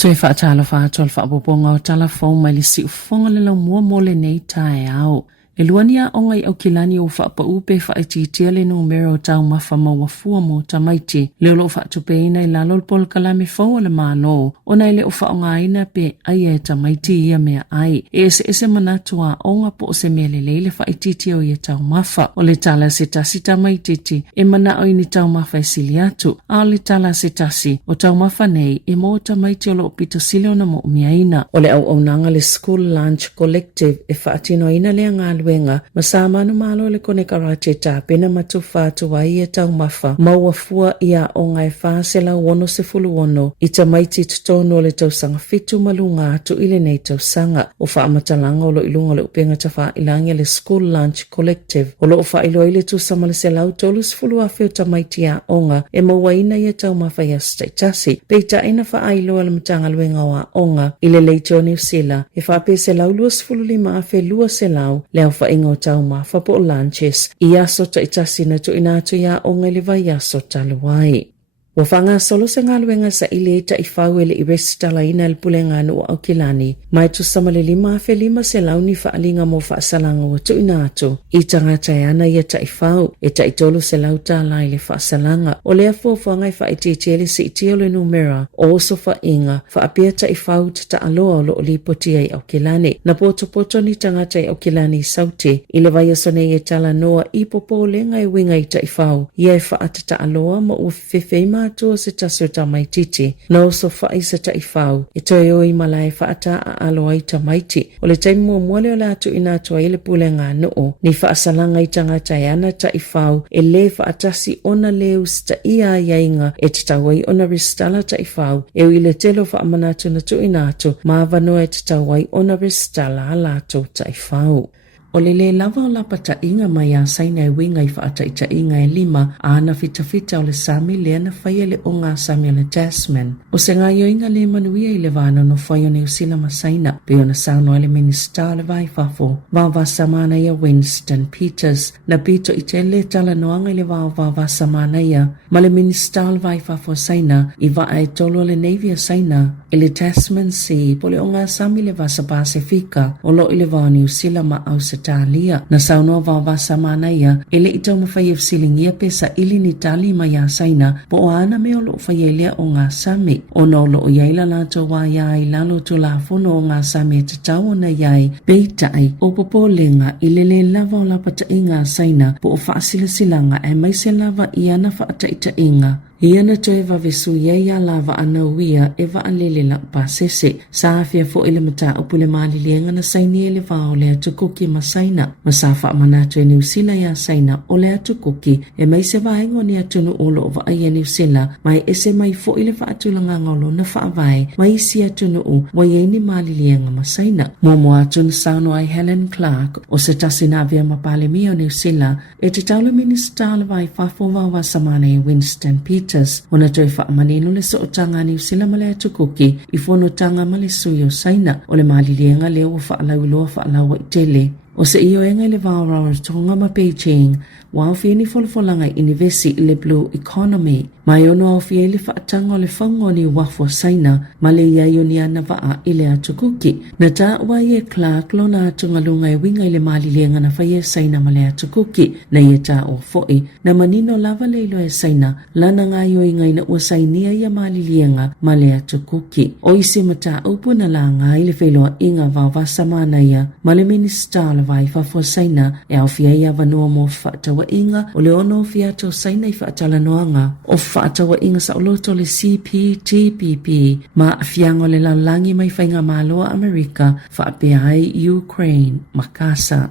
Toi whaatala whātua whaapoponga o Tala Fou mai le si ufonga le lau mua mole nei tae au. E luania o ngai au kilani o whaapa upe whaititia le numero o tau mafa mawafua mo tamaiti. Leo lo whaatupeina i lalo pol kalame fau le malo. O nai le o whaongaina pe ai e tamaiti ia mea ai. E ese manatua o nga po se mele leile whaititia o ia tau mafa. O le tala se tasi tamaititi e mana o ini tau mafa e siliatu. A le tala se tasi o tau mafa nei e mo tamaiti o lo pito sile o na mo umiaina. O le au nanga le School Lunch Collective e whaatino ina le ngalu wenga masamanu malo le kone karache ta pena matufa tuwai e tau mafa mawafua ia o ngai whaasela wono se fulu wono i tamaiti tutono le tau sanga fitu malunga atu ile nei tau sanga o wha amatalanga o lo ilunga le upenga ta wha ilangia le School Lunch Collective o lo wha ilo ile tu samale se lau tolu se fulu awhio tamaiti a onga e mawaina ia tau mafa ia staitasi peita ina wha ailo ala matanga luenga wa onga ile leitio New Zealand e wha pe se lau lua se fulu lima afe lua se lau leo fa ingo tau mafa po lunches i aso ta itasi na tu inato ya o ngai le vai aso taluai. Wa whanga solo se ngaluenga sa ile ta ifau ele i restala ina le pulenga anu o Aukilani. Mai tu samale lima afe lima se launi whaalinga mo whaasalanga o tu inato. I tangata yana ia ta ifau e ta itolo se lauta lai le whaasalanga. O lea fuafuanga i whaititiele se itio le numera o oso whainga whaapia ta ifau ta aloa o lo lipotia i Aukilani. Na poto ni tangata i Aukilani sauti i le vai asone i tala noa i popo lenga i winga i ta ifau. Ia e whaata ta aloa ma ufefeima tua se tasio tamaititi na oso whai se taifau e toi oi malai whaata a aloa i tamaiti o le taimua muale o le atu inatua i le pulenga noo ni whaasalanga i tangata e ana taifau e le whaatasi ona leu sta ia iainga e tatawai ona ristala taifau e o i le telo whaamanatu na tu inatu maavanoa e tatawai ona ristala alato taifau. O le lava o lapa ta inga mai a saina e winga i whaata i ta inga e lima a ana fita o le sami le ana whaia le o ngā sami o le Jasmine. O se ngā inga le manuia i le vana no whaia ne usila masaina pe ona sauno le minista le vai fafo. Vava samana ia Winston Peters na pito i te le tala noanga i le vava samana ia ma le minista le vai fafo saina i va e tolo le Navy a saina i le Tasman Sea po le o ngā sami le vasa Pasifika o lo i le vana ni usila ma au se Talia na saunoa vavasa mana ia ele i tau mawhai e fsilingia pe sa ili ni tali mai a saina po o ana me o lo whaielea o ngā sami o no lo o iaila lato wa iai lalo tu la fono o ngā sami e tatau na iai peitai o popo lenga i lele lava o lapata i ngā saina po o whaasilasilanga e mai se lava i ana whaata ita inga. Iana to eva vesu ia lava ana uia eva alele la pasese sa afia fo ele mata upule mali lienga na saini ele va ole atukuki masaina masafa manato e New Zealand ya saina ole atukuki e mai se vaengo ni atunu olo va ai New Zealand mai ese mai fo ele va atulanga ngolo na fa vai mai si atunu u wa yeni mali lienga masaina momo atun sauno ai Helen Clark o se tasina via mapale mio New Zealand e te taulo minister vai fafo va samana e Winston Peters ona toi whaamanino le so o tanga New Zealand male atukuki i fono tanga male sui o saina o le malilienga leo o whaalau loa whaalaua i tele. O se iyo enga le vārawa tonga ma Beijing wa awhia ni folfolanga inivesi i le Blue Economy. Mai ono awhia li whaatanga o le whango ni wafo saina ma le iaio ni ana waa i le atukuki. Na ta wa ye Clark lo na atunga lunga e winga i le malilienga na whaia saina ma le atukuki na ye ta o foi. Na manino lava leilo e saina lana ngā yo inga ina ua sainia ia malilienga ma le atukuki. O isi mata upu na la ngā i le wheloa inga vavasa mana ia ma le minister vai fafo saina e au fia ia vanua mo whaatawa inga o le ono fia tau saina i whaatala noanga o whaatawa inga sa oloto le CPTPP ma fiango le laulangi mai whainga maloa Amerika whaapea ai Ukraine makasa.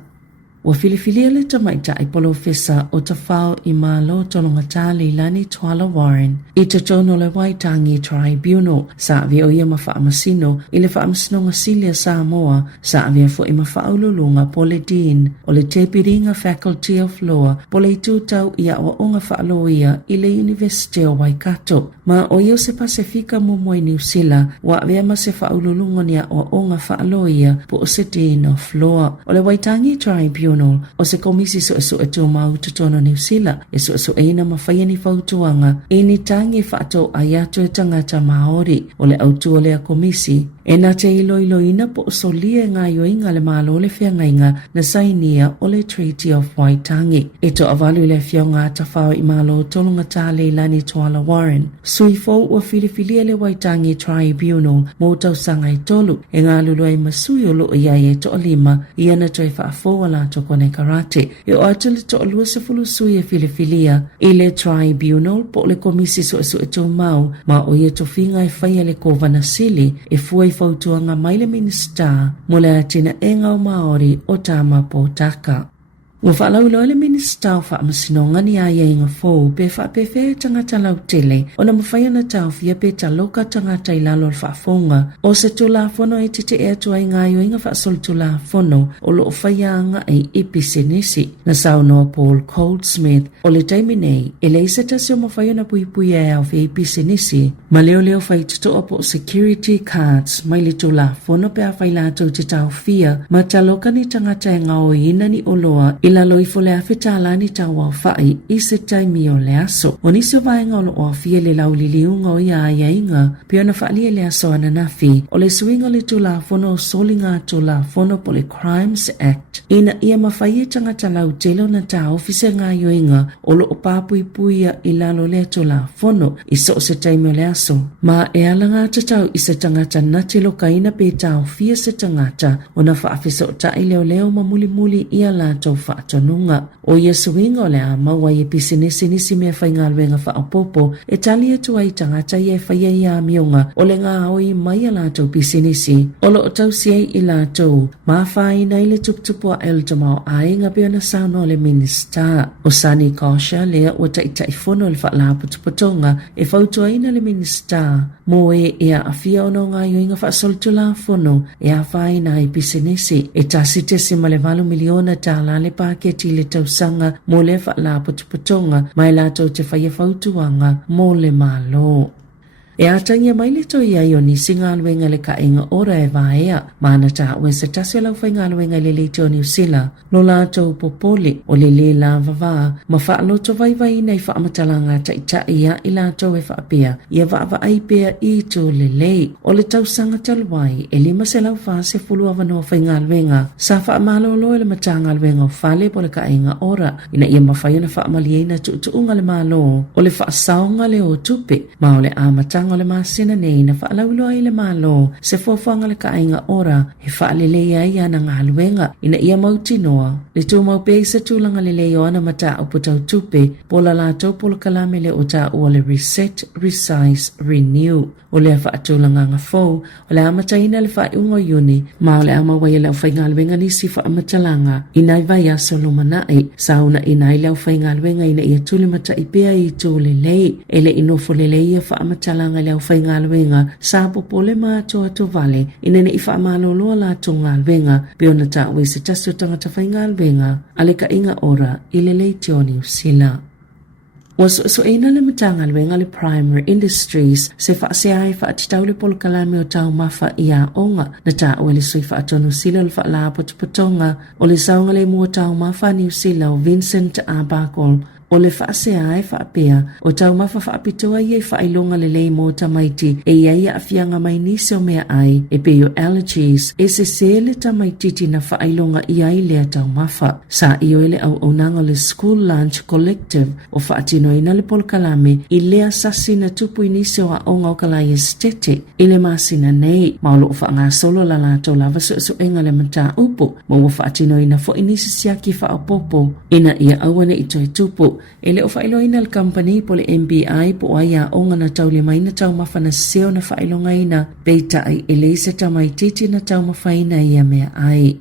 Wa filifilia le tamaita i polo fesa o tawhao i malo tononga tali lani Tuala Warren i te tono le Waitangi Tribunal sa avia o ia mawhaamasino i le whaamasino Silia Sāmoa sa avia fo i mawhaaululunga po le Dean o le Tepiringa Faculty of Law po le tutau ia o onga whaaloia i le University o Waikato ma o ia se Pasifika mo i New Zealand wa avia ma se whaaululunga nia o onga whaaloia po o se Dean of Law o le Waitangi Tribunal Tribunal o se komisi so e tō mau tutono New Zealand e so e na mawhaia ni whautuanga e ni tangi whaato ai atu e tangata Māori o le autua lea komisi e na te iloina po so lia ngā yoinga le malo le whiangainga na sainia o le Treaty of Waitangi e to avalu le whionga ta whao i malo tolunga tā le lani Tala Warren sui fōu ua whilifilia le Waitangi Tribunal mō tausanga i tolu e ngā lulu ai masui o lo iai e to lima i ana toi whaafōa la to kone karate e o atu le to alua se fulu sui e whilifilia i le Tribunal po le komisi so e tō mau ma o ia to whinga e whaia le kovana sili e fuai whautuanga mai le minista mo le atina e ngau Māori o tāma po taka. Ua whaalauloa le minista o whaamasinoga ni a iaiga fou pe whaapewhea tangata lau tele o na mawhaia na tauwhia pe taloka tangata i lalo le whaafonga o se tulafono e tete e atua i ngā yoinga whaasol tulafono o lo whaianga e episenesi na saunoa Paul Goldsmith o le taimi nei e leisa tasi o mawhaia na puipui e au whi episenesi ma leo whai tutoa po security cards mai le tulafono pe a whailatou te tauwhia ma taloka ni tangata e ngā oina ni oloa ila loifo le afetala ni tawa fai i se taimi o le aso. O nisi o vaenga o lo o fie le lauliliunga o ia iainga pia na whaalia le aso ananafi o le suinga le tula fono o solinga tula fono po le Crimes Act. Ina ia mawhaia tangata lau telo na ta ofise ngā yoinga o lo o papuipuia i lalo le tula fono i so se taimi o le aso. Ma e alanga tatau i se tangata na telo kaina pe ta ofia se tangata o na whaafisa o ta i leo ma muli ia la tau whaatonunga. O ia suinga o le a maua i pisinesi nisi mea whaingaluenga whaapopo e tali atu ai tangata i e whaia i a mionga o le ngā oi mai a lātou pisinesi. O lo o tau siei i lātou maa whaina i le tuptupua Eldamau ainga pia na sauno le minista. O Sani Kosha lea o taitai fono le whaalāputupotonga e whautuaina le minista. Mo e a awhia ono ngā yoinga whaasolutu la fono e a whaina i pisinesi. E tasite si malevalu miliona tāla le paketi le tausanga mo le whaalāputupotonga mai lātou te whaia whautuanga mo le malo. E atangia mai le toi ai o nisi ngā luenga le ka inga ora e vaea, mana ta ue se tasi lau whai ngā luenga le leite o New Zealand, lo lātou popole o le le la vava, ma whaaloto vai nei whaamatala ta ita ia i lātou e whaapea, ia vaava ai pea i tō le lei, o le tausanga taluai, e lima se lau wha se fulu avanoa whai ngā luenga, sa whaamalolo e le mata ngā luenga o whale po le ka inga ora, ina ia mawhai na whaamaliena tuunga le malo, o le whaasaonga le o tupe, ma o le amata o le masina nei na whaalauloa i le malo se fofanga le kainga ora he whaalelea i ana ngā luenga ina ia mautinoa le tū mau pei sa tūlanga le leo ana mata o putau tupe pola lātou pola kalame le o tā ua le reset, resize, renew o le whaatūlanga ngā fōu o le amataina le whaiungo iuni ma o le amawai lau whai ngā luenga nisi whaamatalanga ina i vai aso lumanai sauna ina i lau whai ngā luenga ina ia tūlimata i pea i tū le lei ele inofo le lei ia whaamatalanga lau whai ngā luenga sa popole mātua to vale ina ne i whaamaloloa la tō ngā luenga peo na tā ue se tasio tangata whai ngā luenga ale ka inga ora i le leite o New Zealand. So ina le matanga luenga le primary industries se whaase ai whaatitau le polo kalame o tau mawha i a onga na tā ue le sui whaatonu sila le whaala potupotonga o le saunga le mua tau mawha New Zealand o Vincent Abakol o le whaase ai whaapea o tau mawha whaapitoa i e whailonga le lei mō tamaiti e iai a whianga mai nisi o mea ai e peo allergies e se le tamaititi na whailonga i ai lea tau mawha. Sa i oile au onanga le School Lunch Collective o whaatino ina le polkalame i lea sasi na tupu i nisi o a onga o kalai estete i le masina nei maulo o whaanga solo la lato lava so enga le mata upo mo o whaatino ina fo inisi siaki whaapopo ina ia awane i toi tupu ele o whailoina le company po le MBI po ai a onga na tau le maina tau mawhana seo na whailonga ina peita ai ele se tamaititi na tau mawhaina ia mea ai.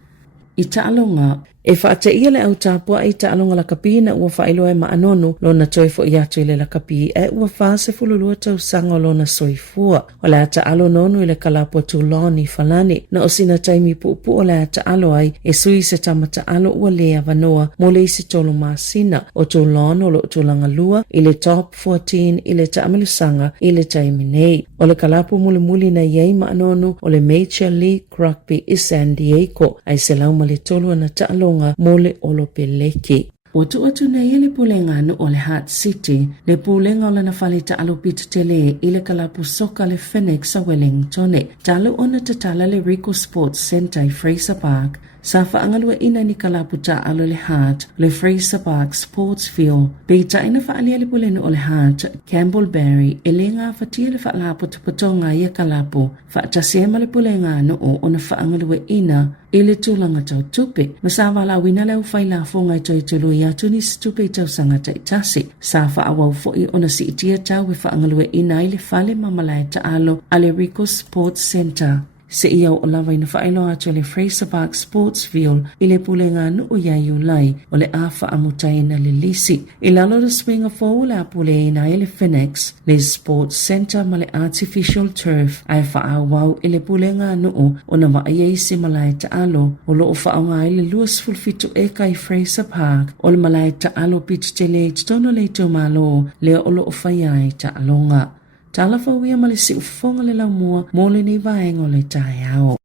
I taalonga e whaate ia le au tāpua i taalonga la kapi na ua whailo e maanonu lo na toifo i atu ile la kapi e ua whaase fululua tau sango lo na soifua. O le ata alo nonu ile kalapua tūloni falani na o sina taimi pupu o le ata alo ai e sui se tamata alo ua lea vanoa mo le isi tolo masina o tūlono lo tūlanga lua ile top 14 ile taamilusanga ile taimi nei. O le kalapu muli na iei maanonu o le Major League Rugby i San Diego ai se lau ma le tolu ana ta'alonga mo le olopeleke. Watu na yele pulenga no ole Heart City, le pulenga ola na fale ta'alo pita tele ile kalapu soka le Phoenix sa Wellington. Talo ona tatala le Rico Sports Center I Fraser Park. Sa faangalua ina ni kalapu ta'alo le Heart, le Fraser Park Sports Field. Pita ina faalia le puleno ole Heart, Campbellberry, elenga fatia le faalapo tupatonga ia kalapu. Faatasiema le pulenga no o ona faangalua ina ile tulanga tau tupe. Masawa la wina leo faila fonga itoi tulu ya tuni stupe tau sangata itasi. Sa faawau foi ona si itia tau we faangalua ina ile fale mamalai ta'alo ale Rico Sports Center. Se ia o lava ina whaelo atu le Fraser Park Sports Field ile pulenga no o iai ulai o le awha amutai na le lisi. I lalo da swinga fōu le apule ina ile Phoenix, le Sports Center ma le Artificial Turf. Ai whaawau ile pulenga no o na waaiei se malai ta'alo o lo o whaonga ile luas fulfitu eka I Fraser Park o le malai ta'alo piti te le tono le tau malo le o lo o whaiai ta'alonga. Tala Fou ia malisi ufonga le lau mua, mole ni vaengo le tae ao.